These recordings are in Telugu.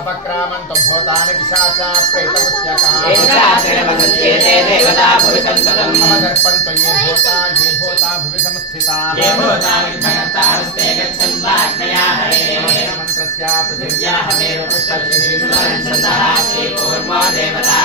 अपक्रामन्तो भूतानि पिशाचा प्रेतमुच्यकाः इंद्राग्निरवसन्त्येते देवता पुरुषं सदम् अवदर्पन्तो ये भूता ये भूता भुवि संस्थिताः ये भूता विघ्नकर्तारस्ते गच्छन् वाग्नया हरे मन्त्रस्य पृथिव्या पृथिव्याः हवेव मेव पुष्पर्षिः पुष्पर्षिः सुरन्छन्दः श्रीकूर्मो देवता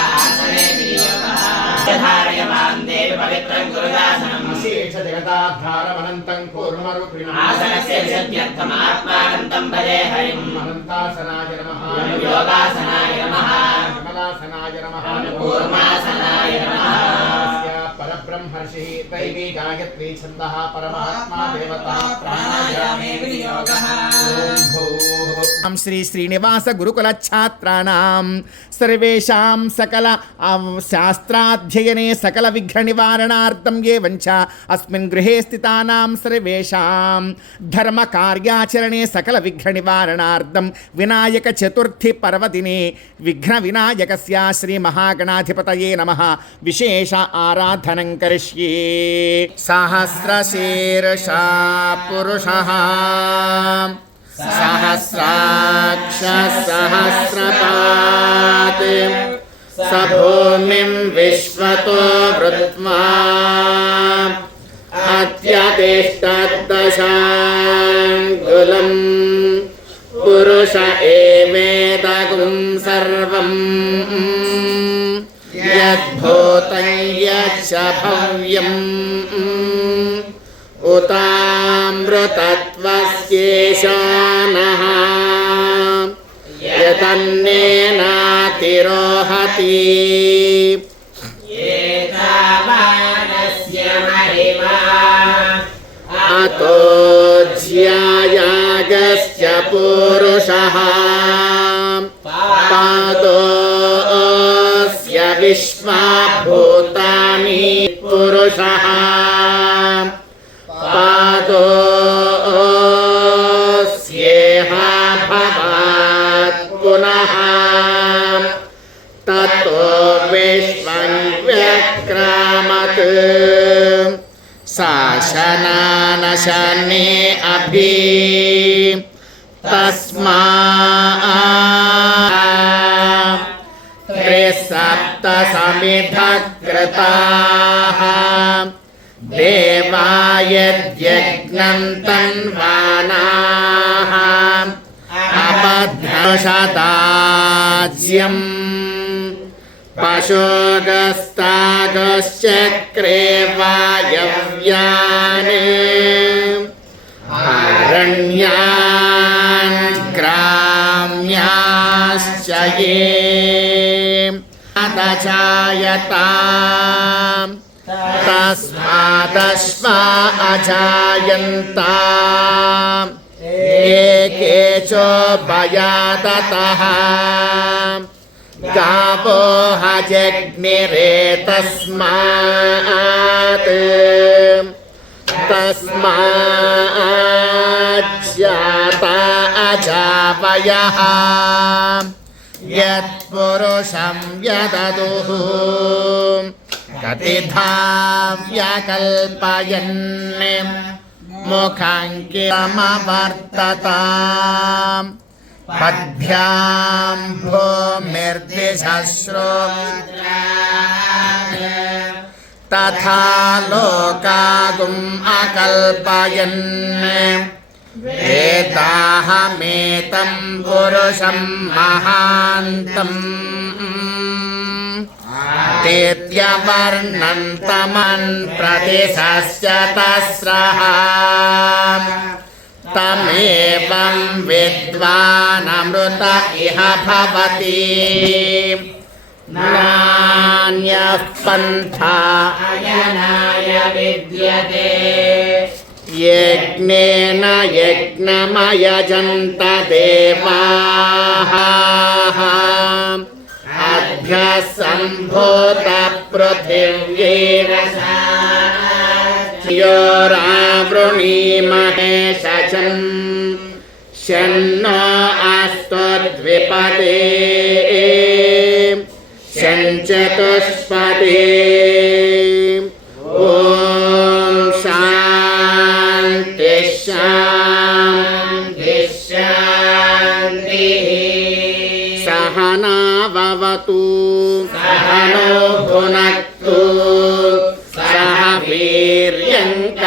कुरुदासनम् विशेष जगदाधारमनन्तं कूर्मरूपिणः आसनस्य विशुद्ध्यर्थमात्मानन्तं भजे हरिम् अनन्तासनाय नमः योगासनाय नमः कमलासनाय नमः कूर्मासनाय नमः तस्य परब्रह्मर्षिः दैवी गायत्री छन्दः परमात्मा देवता प्राणायामे ఓం శ్రీ శ్రీనివాస గురుకుల ఛాత్రాణం సర్వేషాం సకల శాస్త్రాధ్యయనే సకల విఘ్న నివారణార్థం ఏవంచ అస్మిన్ గృహే స్థితానాం సర్వేషాం. ధర్మ కార్యాచరణే సకల విఘ్న నివారణార్థం వినాయక చతుర్థి పర్వదినే విఘ్న వినాయకస్య శ్రీ మహాగణాధిపతయే నమ. విశేష ఆరాధనం కరిష్యే. సహస్రశీర్షా పురుష. सहस्राक्षसहस्रपाति स भूमिम् विश्वतो वृत्मा अत्यतिष्ठद्दशाङ्गुलम् पुरुष एवेदगुम् सर्वम् यद्भूतं यच्च भव्यम् उतामृतत्वस्येषा यतन्नेनातिरोहति एतावानस्य महिमा अतो ज्यायागस्य पूरुषः पादोऽस्य विश्वाभूतानि पुरुषः तस्मा त्रिसप्तसमिधकृताः देवायद्यज्ञं तन्वानाः अपध्रशताज्यम् पशोगस्तागश्चक्रे वायव्यान् ग्राम्याश्च ये अदचायताम् तस्मादश्वा अजायन्ता एके चोभयादतः गावो हजग्निरे तस्मात् तस्माज्जाता अजावयः यत्पुरुषं यददुः कतिधा व्यकल्पयन् मुखाङ्किरमवर्तताम् पद्भ्यां भूमिर्दिशश्रो तथा लोकागुम् अकल्पयन् वेदाहमेतं पुरुषं महान्तम् तेत्यवर्णन्तमन् प्रतिशस्य तस्रः। तमेवं विद्वानमृत इह भवति। नान्यः पन्था अयनाय विद्यते यज्ञेन यज्ञमयजन्त देवाः। अभ्यः सम्भूतपृथिव्येव योरावृणीमहे शचन् शन्नो तु सहनो भुनक्तु सह वीर्यङ्करवावहै।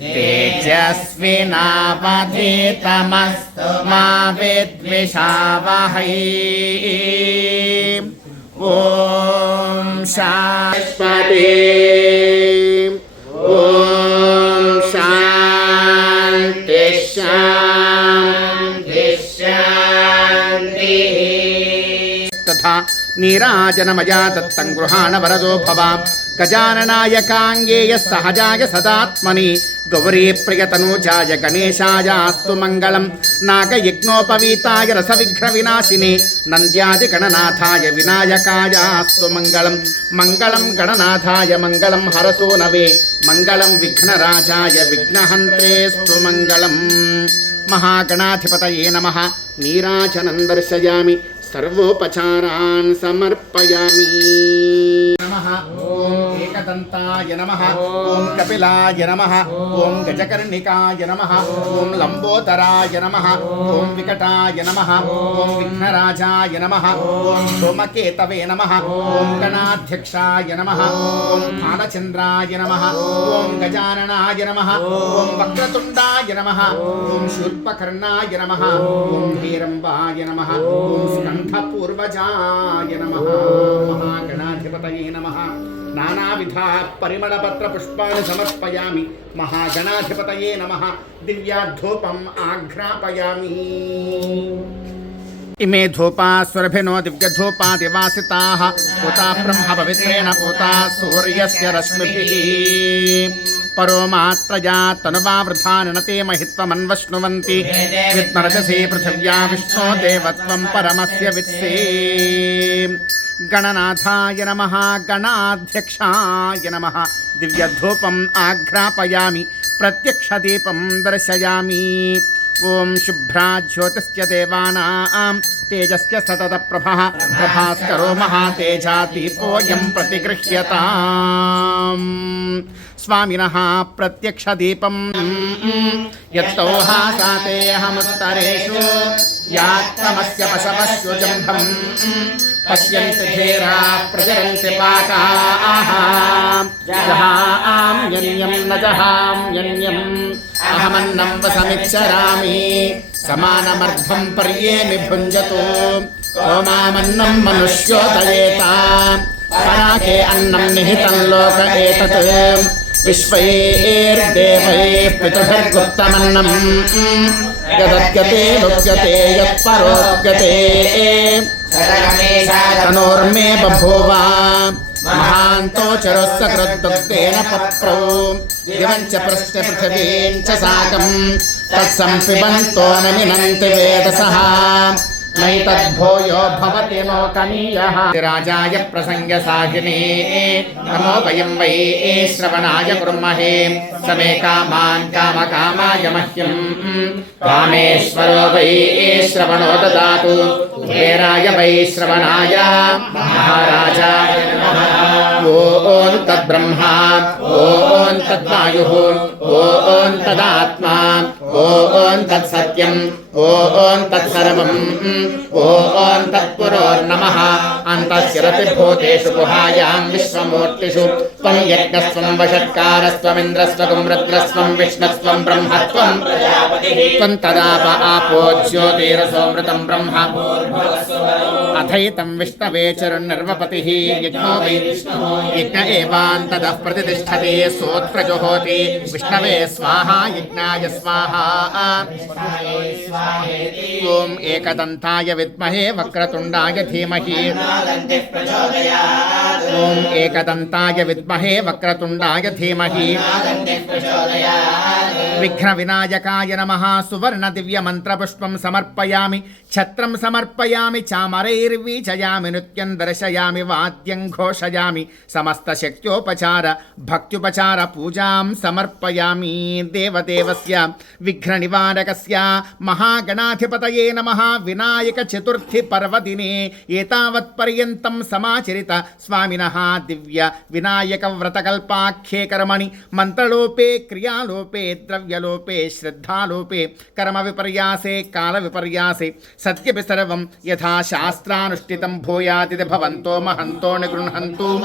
तेजस्विनावधीतमस्तु मा विद्विषावहै। ॐ शाश्वते। నీరాజనమయా దత్తం గృహాణ వరదో భవ. గజాననాయకాంగేయ సహజాయ సదాత్మని. గౌరీ ప్రియతనూజాయ గణేశాయాస్తు మంగళం. నాగయజ్ఞోపవీతాయ రస విఘ్న వినాశిని నంద్యాది గణనాథాయ వినాయకాయాస్తు మంగళం. మంగళం గణనాథాయ మంగళం హరసో నవే. మంగళం విఘ్నరాజాయ విఘ్నహంతేస్తు మంగళం. మహాగణాధిపతయే నమ. నీరాచనం దర్శయామి सर्वोपचारान् समर्पयामि। नमः। దంతాయ నమ ఓం కపిలాయ నమ ఓం గజకర్ణికాయ నమ ఓం లంబోదరాయ నమ ఓం వికటాయ నమ ఓం విఘ్నరాజాయ నమ ఓం సోమకేతవే నమ ఓం గణాధ్యక్షాయ నమ ఓం స్థానచంద్రాయ నమ ఓం గజాననాయ నమ ఓం వక్రతుండాయ నమ ఓం శూర్పకర్ణాయ నమ ఓం హీరంబాయ నమ ఓం స్కంధపూర్వజాయ నమ మహాగణాధిపతయే నమ నానావిధా పరిమళపత్ర పుష్పాన్ని సమర్పయామి. మహాగణాధిపతయే నమ. దివ్యాధూపం ఆఘ్రాపయామి. ఇమే ధూపా సురభినో దివ్యధూపా దివాసితా పూతా బ్రహ్మ పవిత్రేణ పూతా సూర్యస్య రశ్మిభి. పరోమాత్రయా తనువావృధా నినతే మహిత్వమన్వశ్నువంతి. విద్మరజసే పృథివ్యా విష్ణో దేవత్వం పరమస్య విత్సే. గణనాథాయ నమ. గణాధ్యక్షాయ నమ. దివ్యధూపం ఆఘ్రాపయామి. ప్రత్యక్షదీపం దర్శయామి. ఓం శుభ్రాజ్యోతిస్య దేవానాం. తేజస్య సతత ప్రభ ప్రభాస్కరో మహాతేజా దీపోయం ప్రతిగృహ్యత. స్వామిన ప్రత్యక్షదీపం. యత్తోహాసాతేహముత్తరేషు యాత్తమస్య పశవశుజంభం पश्यन्ति धेरा प्रचरन्ति पाकाः जहां यन्यं न जहां यन्यम् अहमन्नं वसमिच्छरामि समानमर्धं पर्येमि भुञ्जतु ओमामन्नं मनुष्योदयेता पराके अन्नं निहितं लोक एतत् विश्वैर्देवैः पितृभिर्गुप्तमन्नं यदद्यते लुप्यते यत्परोप्यते तनोर्मे बभूव महान्तो चरस्य कृद्दुग्धेन पप्रौ दिवं च पृष्ठ पृथिवीं च साकं तत्संपिबन्तो न मिनन्ति वेदसः नैतद्भूयो भवति लोकनीयः राजाय प्रसङ्गसाहिने नमो वयं वै श्रवणाय कुर्महे समे कामान् कामकामाय मह्यम् कामेश्वरो वै श्रवणो ददातु कुबेराय वै श्रवणाय महाराजाय ఓం తద్బ్రహ్మ ఓం తద్వాయు ఓం తదాత్మా ఓం తత్సత్యం ఓం తత్సర్వం ఓం తత్పురోర్నమ అంతఃశిరతి భూతేషు గుహాయాం విశ్వమూర్తిషు త్వం యజ్ఞస్వం వషట్కారస్వమింద్రస్వగం రుద్రస్వం విష్ణస్వం బ్రహ్మత్వం త్వం తదాప ఆపో జ్యోతిరసోమృతం బ్రహ్మ अथैतं विष्णवे चरुन्नर्वपतिः यज्ञो वै यज्ञ एवान्ततः प्रतिष्ठते सोऽत्रजुहोति विष्णवे स्वाहा यज्ञाय स्वाहा। ఓం ఏకదంతాయ విద్మహే వక్రతుండాయ ధీమహి ఓం ఏకదంతాయ విద్మహే వక్రతుండాయ ధీమహి విఘ్న వినాయకాయ నమ సువర్ణ దివ్య మంత్రపుష్పం సమర్పయామి ఛత్రం సమర్పయామి చామరైర్వీచయామి నృత్యం దర్శయామి వాద్యం ఘోషయామి సమస్త శక్త్యోపచార భక్త్యుపచార పూజాం సమర్పయామి దేవదేవస్య విఘ్న నివారకస్య మహాగణాధిపతయ విఘ్నహరాయ నమ. వినాయక చతుర్థి పర్వదినే ఏతావత్పర్యంతం సమాచరిత. స్వామిన దివ్య వినాయక వ్రతకల్పాఖ్యే కర్మణి. మంత్రలోపే క్రియాలోపే ద్రవ్యలోపే శ్రద్ధాలోపే కర్మ విపర్యాసే కాల విపర్యాసే. సత్యపి సర్వం యథా శాస్త్రానుష్ఠితం భూయాతి భవంతో మహంతో నిగృహంతు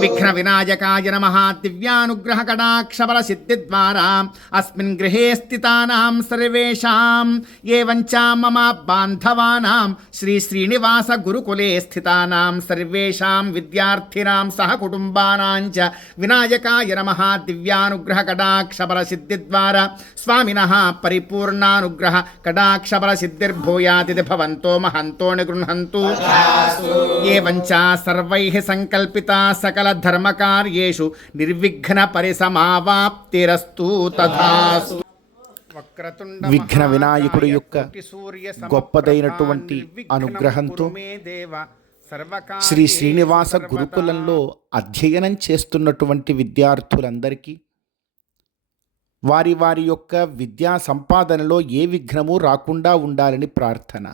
విఘ్న వినాయకాయ నమ. దివ్యానుగ్రహ కటాక్షవర సిద్ధిద్వారా. అస్మిన్ గృహే స్థితానాం సర్వేషాం. ఏ మమ బాంధవానాం శ్రీ శ్రీనివాస గురుకులే స్థితానాం సర్వేషాం విద్యార్థినాం సహ కుటుంబానాం చ వినాయకాయ నమ దివ్యానుగ్రహ కటాక్షపర సిద్ధి ద్వారా స్వామినః పరిపూర్ణానుగ్రహ కటాక్షపర సిద్ధిర్భూయాది భవంతో మహంతో నిగృహంతు ఏవంచ సర్వైః సంకల్పితా సకల ధర్మకార్యేషు నిర్విఘ్న పరిసమావాప్తిరస్తు తథాస్తు విఘ్న వినాయకుడి యొక్క గొప్పదైనటువంటి అనుగ్రహంతో శ్రీ శ్రీనివాస గురుకులంలో అధ్యయనం చేస్తున్నటువంటి విద్యార్థులందరికీ వారి వారి యొక్క విద్యా సంపాదనలో ఏ విఘ్నము రాకుండా ఉండాలని ప్రార్థన.